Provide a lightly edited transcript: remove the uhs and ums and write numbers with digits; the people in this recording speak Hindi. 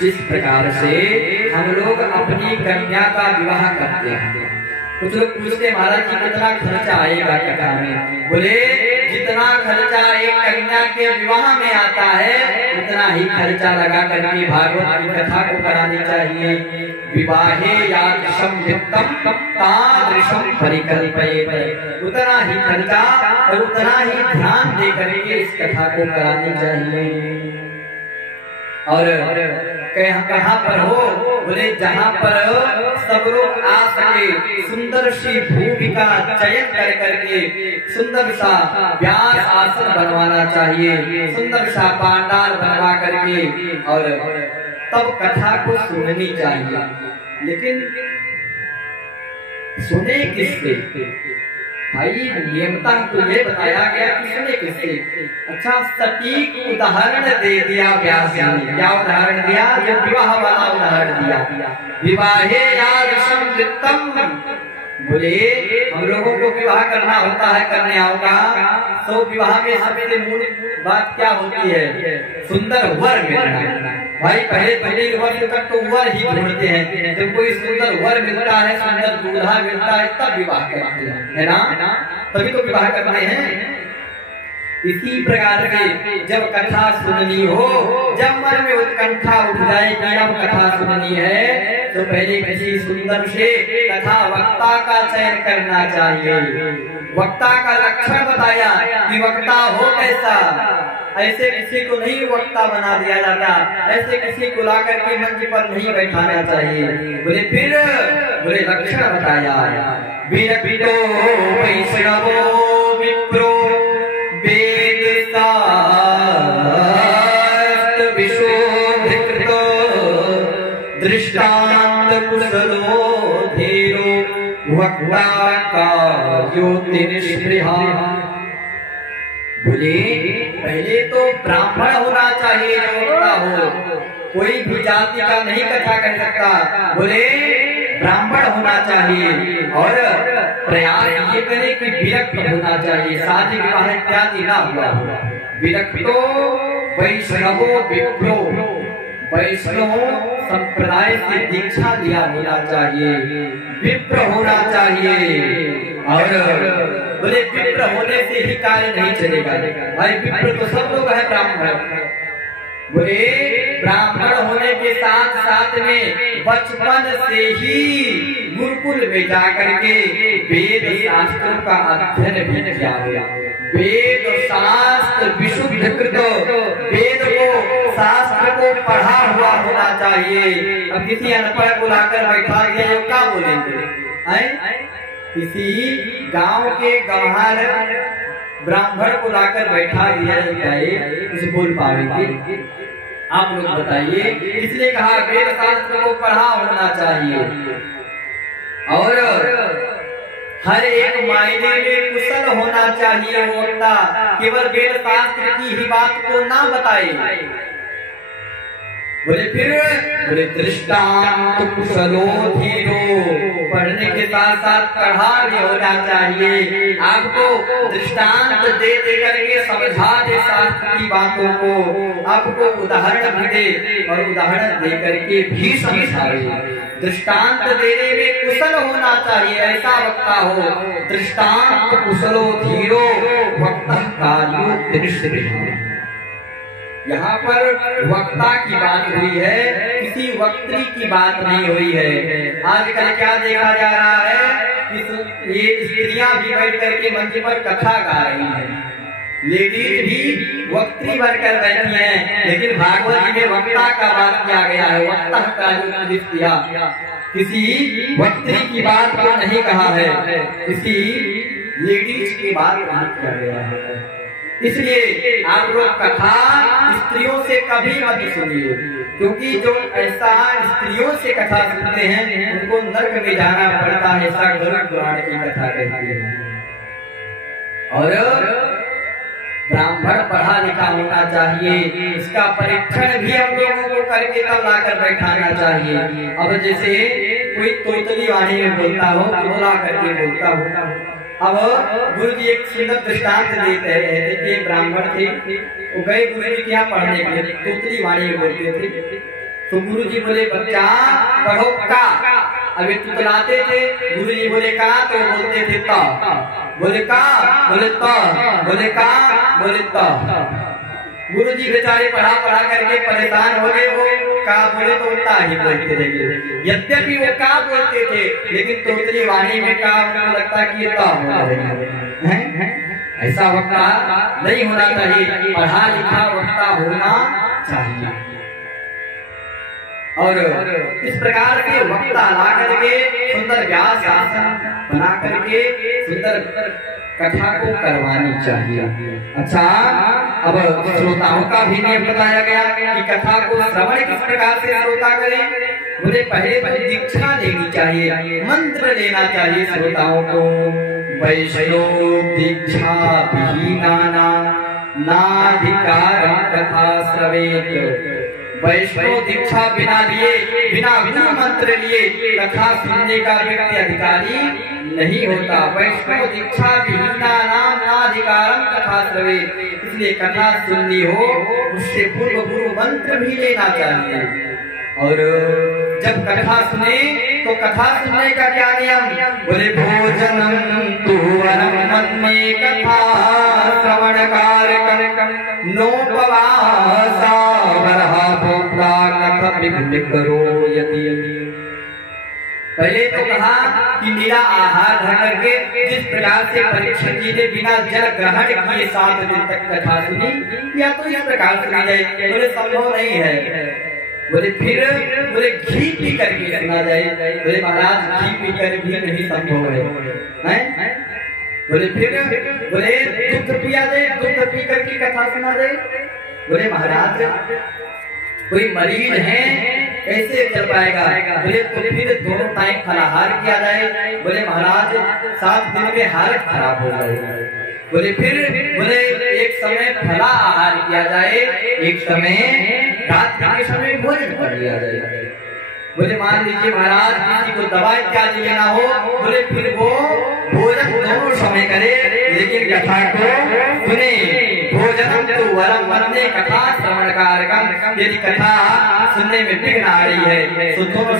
जिस प्रकार से हम लोग अपनी कन्या का विवाह करते हैं, कुछ लोग पूछते महाराज जी कितना खर्चा आएगा कथा में? बोले जितना खर्चा एक कन्या के विवाह में आता है उतना ही खर्चा लगा करके भागवत की कथा को करानी चाहिए। विवाहे यादृशं वित्तं तादृशं परिकल्पयेत्, उतना ही खर्चा और उतना ही ध्यान दे करके इस कथा को करानी चाहिए। और कहाँ पर हो? बोले जहाँ पर सब लोग आ सके, सुंदर सी भूमि का चयन कर करके सुंदर सा व्यास आसन बनवाना चाहिए, सुंदर सा पांडाल बनवा करके और तब कथा को सुननी चाहिए। लेकिन सुने किससे भाई? नियमता तो ये बताया गया कि सुने किससे? अच्छा, सटीक उदाहरण दे दिया व्यास जी ने। क्या उदाहरण दिया? जो विवाह वाला उदाहरण दिया, विवाहे यादृशं वित्तं। बोले हम लोगों को विवाह करना होता है कन्याओं का, तो विवाह में सबसे मूल बात क्या होती है? सुंदर वर मिलना। भाई पहले वर्ष तक तो वर ही ढूंढते हैं, जब कोई सुंदर वर मिलता है, सुंदर दूल्हा मिलता है, तब विवाह करते हैं, है ना? तभी तो विवाह करते हैं। इसी प्रकार से जब कथा सुननी हो, जब मन में उत्कंठा उठ जाए कि अब कथा सुननी है, तो पहले किसी सुंदर से कथा वक्ता का चयन करना चाहिए। वक्ता का लक्षण बताया कि वक्ता हो कैसा। ऐसे किसी को नहीं वक्ता बना दिया जाता, ऐसे किसी को ला करके मंच पर नहीं बैठाना चाहिए। बोले फिर बोले लक्षण बताया, विरक्तो वैष्णवो विप्रो दृष्टांत कुशलो धीरो वक्ता कार्योति निष्पृहा। बोले पहले तो ब्राह्मण होना चाहिए जो वक्ता हो, कोई भी जाति का नहीं कथा कह सकता। बोले ब्राह्मण होना चाहिए और प्रयास ये करे कि विरक्त होना चाहिए, शादी विवाह इत्यादि ना हुआ हो। विरक्तो वैष्णवो विप्रो, वैष्णव संप्रदाय से दीक्षा लिया होना चाहिए, विप्र होना चाहिए। और बोले विप्र होने से ही कार्य नहीं चलेगा। भाई विप्र तो सब लोग है ब्राह्मण। बोले ब्राह्मण होने के साथ साथ में बचपन से ही गुरुकुल में जाकर के वेद शास्त्रों का अध्ययन भी किया गया। वेद शास्त्र विशुद्ध कृत, वेद को शास्त्र को पढ़ा हुआ होना चाहिए। अब किसी अनपढ़ को लाकर बैठा दिया तो क्या बोलेंगे? किसी गांव के गंवार ब्राह्मण को लाकर बैठा दिया जाए, उसे बोल पाएंगे? आप लोग बताइए। इसलिए कहा वेद शास्त्र को पढ़ा होना चाहिए और हर एक मायने में कुशल होना चाहिए। वो वक्ता केवल वेद शास्त्र की ही बात को ना बताए। बोले फिर बोले दृष्टांत कुशलो धीरो, पढ़ने के साथ साथ पढ़ा भी होना चाहिए। आपको दृष्टांत दे दे करके समझा दे शास्त्र की बातों को, आपको उदाहरण भी दे और उदाहरण दे करके भी समझाए। दृष्टांत देने में कुशल होना चाहिए, ऐसा वक्ता हो। दृष्टांत कुशलो धीरो वक्ता कार्यो निष्पृहा। यहाँ पर वक्ता की बात हुई है, किसी वक्त्री की बात नहीं हुई है। आजकल क्या देखा जा रहा है कि ये स्त्रियां भी बैठ करके मंच पर कथा गा रही हैं, लेडीज भी वक्त्री बनकर बैठी हैं, लेकिन भागवत जी में वक्ता का बात किया गया है। वक्ता का जो किया, किसी वक्त्री की बात को नहीं कहा है, किसी लेडीज की बात नहीं किया गया है। इसलिए आप लोग कथा स्त्रियों से कभी मत सुनिए, क्योंकि जो ऐसा स्त्रियों से कथा सुनते हैं उनको नरक में जाना पड़ता है। ऐसा गरुड़ पुराण की कथा कहती है। और ब्राह्मण पढ़ा लिखा होना चाहिए, इसका परीक्षण भी हम लोगों को करके तब लाकर बैठाना चाहिए। अब जैसे कोई तोतली वाणी में बोलता हो तो ला करके बोलता हो। अब गुरु जी एक सुंदर दृष्टांत देते हैं कि ब्राह्मण थे, वो गए गुरु जी के यहाँ पढ़ने के लिए, तोतली वाणी में बोलते थे। तो गुरु जी बोले बच्चा पढ़ो का। अभी तुतलाते थे, गुरु जी बोले का तो बोलते थे ता, बोले का बोले ता, बोले का बोले ता। गुरु जी बेचारे पढ़ा पढ़ा करके परेशान हो गए, वो का बोले तो उल्टा ही बोलते रहे। यद्यपि वो का बोलते थे लेकिन तोतली वाणी में का उनको लगता कि ये ता बोल रहे हैं। ऐसा वक्ता नहीं होना चाहिए, पढ़ा लिखा वक्ता होना चाहिए। और इस प्रकार के वक्ता ला करके सुंदर व्यास आसन बना करके सुंदर कथा को करवानी चाहिए। अच्छा, अब श्रोताओं का भी नियम बताया गया कि कथा को श्रवण किस प्रकार से श्रोता करें। बोले पहले दीक्षा लेनी चाहिए, मंत्र लेना चाहिए श्रोताओं को। वैष्णव दीक्षा विहीनाना नाधिकारं कथा श्रवेत। वैष्णव दीक्षा बिना लिए, बिना गुरु मंत्र लिए कथा सुनने का व्यक्ति अधिकारी नहीं होता। वैष्णव दीक्षा विहीनानां नाधिकारं कथा श्रवेत। इसलिए कथा सुननी हो उससे पूर्व गुरु मंत्र भी लेना चाहिए। और जब कथा सुने तो कथा सुनने का क्या नियम? बोले भोजनम तु वरम मन्ये कथा श्रवण कारकं नोपवासा वरहा भोक्ता कथ विघ्न करो यदि। पहले तो कहा कि मेरा आहार धर करके, जिस प्रकार से परीक्षित जी ने बिना जल ग्रहण किए 7 दिन तक कथा सुनी, या तो इस प्रकार सुनी जाए। बोले संभव नहीं है। बोले फिर बोले घी पी करके सुना जाए। बोले महाराज घी पी कर भी नहीं संभव है। बोले फिर बोले दूध पिया जाए, दूध पी करके कथा सुना जाए। बोले महाराज कोई मरीज है कैसे चल पाएगा? बोले तो फिर दोनों टाइम फलाहार किया जाए। बोले महाराज 7 दिन में हालत खराब हो जाएगी। बोले फिर बोले एक समय फला आहार किया जाए, एक समय रात के समय भोजन कर लिया जाए। बोले मान लीजिए महाराज किसी को दवा इत्यादि लेना हो, बोले फिर वो भोजन दोनों समय करे लेकिन कथा को सुने। भोजनम तो वरम मन्ये कथा श्रवण कारकं। यदि कथा सुनने में विघ्न आ रही है तो दोनों